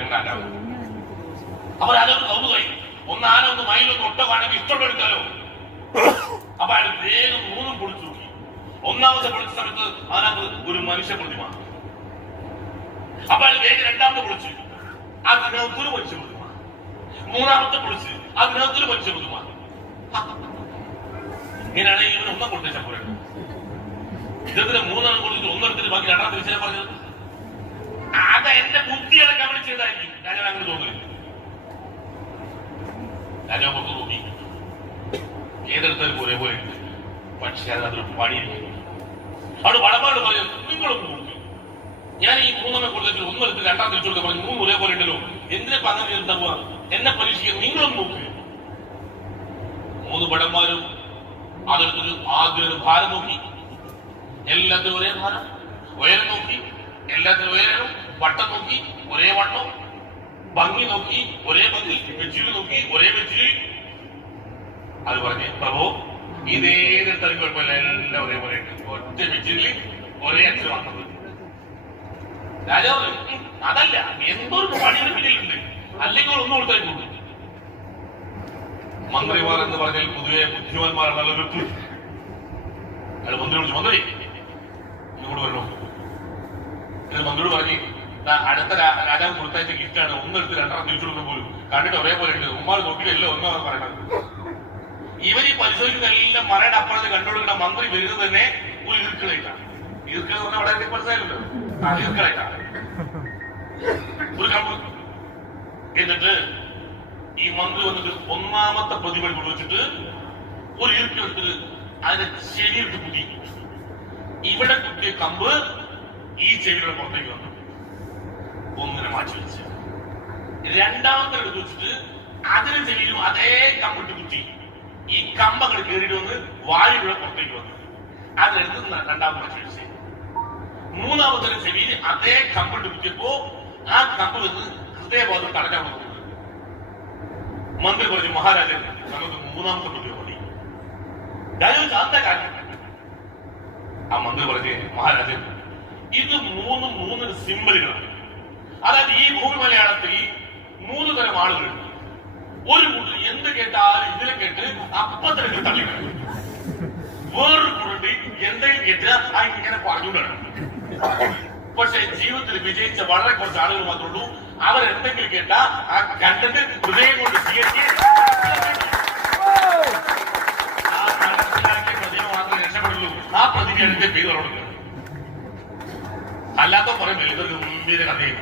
ഉണ്ടാവും അപ്പൊ അതൊരു കൗതുകമായി ഒന്ന് ആന ഒന്ന് മയിലൊന്ന് ഒട്ടവാണെങ്കിൽ ഇഷ്ടമുള്ള എടുക്കാലോ അപ്പൊ അയാൾ വേഗം മൂന്നും പൊളിച്ചു നോക്കി. ഒന്നാമത്തെ പൊളിച്ച സമയത്ത് അതിനകത്ത് ഒരു മനുഷ്യ പ്രതിമ അപ്പൊ അയാൾ വേഗം രണ്ടാമത്തെ പൊളിച്ചു. അതിനകത്തൊരു മനുഷ്യ പ്രതിമ മൂന്നാമത്തെ പൊളിച്ച് അതിനകത്തൊരു മനുഷ്യ പ്രതിമ ഇങ്ങനെയാണെങ്കിൽ ഒന്നും കൊടുത്തേച്ചാൽ പോരെ. ഇദ്ദേഹത്തിന് മൂന്നെണ്ണം കൊടുത്തിട്ട് ഒന്നെടുത്തിട്ട് ബാക്കി രണ്ടാം തിരിച്ചാൽ പറഞ്ഞത്? അത് എന്റെ ബുദ്ധിയുടെ കവണി ചെയ്തായിരിക്കും. രാജാവ് അങ്ങനെ ഞാൻ പുറത്ത് നോക്കി. ഏതെടുത്താലും ഒരേപോലെ പക്ഷെ അത് അതൊരു പണിയില്ല? അവിടെ വടപാട് പറയുന്നത് നിങ്ങളും ഞാൻ ഈ മൂന്നെണ്ണം കൊടുത്തിട്ട് ഒന്നെടുത്ത് രണ്ടാം തിരിച്ചു കൊടുക്കാൻ പറഞ്ഞു മൂന്ന് ഒരേപോലെ ഉണ്ടല്ലോ. എന്തിനെ അങ്ങനെ ഉണ്ടാവുക എന്നെ പരീക്ഷിക്കും നിങ്ങളും നോക്കി. മൂന്ന് പടന്മാരും അതെടുത്തൊരു ആദ്യ ഒരു ഭാരം നോക്കി. എല്ലാത്തിനും ഒരേ ഭാരം. ഉയരം നോക്കി. എല്ലാത്തിനും ഉയരം. വട്ടം നോക്കി ഒരേ വട്ടം. ഭംഗി നോക്കി ഒരേ ഭംഗി. വെച്ചിരി നോക്കി ഒരേ വെച്ചിരി അത് പറഞ്ഞ് പ്രഭു ഇതേതെടുത്താലും കുഴപ്പമില്ല എല്ലാം ഒരേപോലെ ഒറ്റ വെച്ചിരിൽ ഒരേ അച്ഛൻ രാജാവ് പറഞ്ഞു, "ഉം, അതല്ല എന്തൊരു പണിയുടെ പിന്നിലുണ്ട്. അല്ലെങ്കിൽ ഒന്നും കൊടുത്താൽ മന്ത്രിമാർ എന്ന് പറഞ്ഞാൽ പൊതുവെ ബുദ്ധിമാന്മാരാണല്ലോ വ്യക്തി അയാൾ മന്ത്രി വിളിച്ചു മന്ത്രി ഇങ്ങോട്ട് വരണോ? മന്ത്രിയോട് പറഞ്ഞു "ദാ അടുത്ത രാജാവ് കൊടുത്തയച്ച ഗിഫ്റ്റാണ് ഒന്നെടുത്ത് രണ്ടെണ്ണം തിരിച്ചു കൊടുക്കാൻ പോലും. കണ്ടിട്ട് ഒരേപോലെ ഉണ്ട്. ഉമ്മാർ ഒന്നും ഒന്നാണ് പറയണത് ഇവർ ഈ പരിശോധിക്കുന്ന എല്ലാം മലയുടെ അപ്പുറത്ത് കണ്ടുകൊടുക്കുന്ന മന്ത്രി വരുന്നത് തന്നെ ഒരു ഇരുക്കളായിട്ടാണ് ഈർക്കൾ എന്ന് വളരെ മനസ്സിലായല്ലോ കമ്പ്. എന്നിട്ട് ഈ മന്ത്രി വന്നിട്ട് ഒന്നാമത്തെ പ്രതിമ കൊണ്ടുവച്ചിട്ട് ഒരു എടുത്തിട്ട് അതിന്റെ ചെവിയിട്ട് കുത്തി. ഇവിടെ കുത്തിയ കമ്പ് ഈ ചെവിയുടെ പുറത്തേക്ക് വന്നു. രണ്ടാമത്തെ എടുത്ത് വെച്ചിട്ട് അതിന് അതേ കമ്പിട്ട് കുത്തി. ഈ കമ്പങ്ങൾ കയറിയിട്ട് വന്ന് വായുവിടെ പുറത്തേക്ക് വന്നു. അതെടുത്ത് രണ്ടാമത്തെ വെച്ച് മൂന്നാമത്തെ ചെവിയിൽ അതേ കമ്പിട്ട് കുത്തിയപ്പോ ആ കമ്പ് ഹൃദയബോധം തടഞ്ഞാൽ വന്നു. മന്ത്രി പറഞ്ഞു മഹാരാജൻ നമുക്ക് മൂന്നാമത്തെ കുട്ടി മതി. രാജാവ് കാര്യം? ആ മന്ത്രി പറഞ്ഞു മഹാരാജൻ ഇത് മൂന്ന് മൂന്ന് സിമ്പലുകളാണ് അതായത് ഈ ഭൂമി മലയാളത്തിൽ മൂന്ന് തരം ആളുകളുണ്ട് ഒരു കൂട്ടർ എന്ത് കേട്ടാലും ഇതിനെ കേട്ട് അപ്പത്തിനൊക്കെ തള്ളി. വേറൊരു കൂട്ടുണ്ട് എന്തെങ്കിലും കേട്ട് ആ ഇങ്ങനെ പറഞ്ഞുകൊണ്ടാണ്. പക്ഷെ ജീവിതത്തിൽ വിജയിച്ച വളരെ കുറച്ച് ആളുകൾ മാത്രമേ ഉള്ളൂ. അവരെന്തെങ്കിലും കേട്ട ആ കണ്ടന്റ് ഹൃദയം കൊണ്ട് സ്വീകരിച്ച് ആ മനസ്സിലാക്കിയ പ്രതിഭ മാത്രമേ രക്ഷപ്പെടുള്ളൂ. ആ പ്രതിഭയാണ് എന്റെ പേര് തുടങ്ങുന്നത് അല്ലാത്ത കുറെ ഇവർക്ക് മുമ്പിന്റെ കഥയും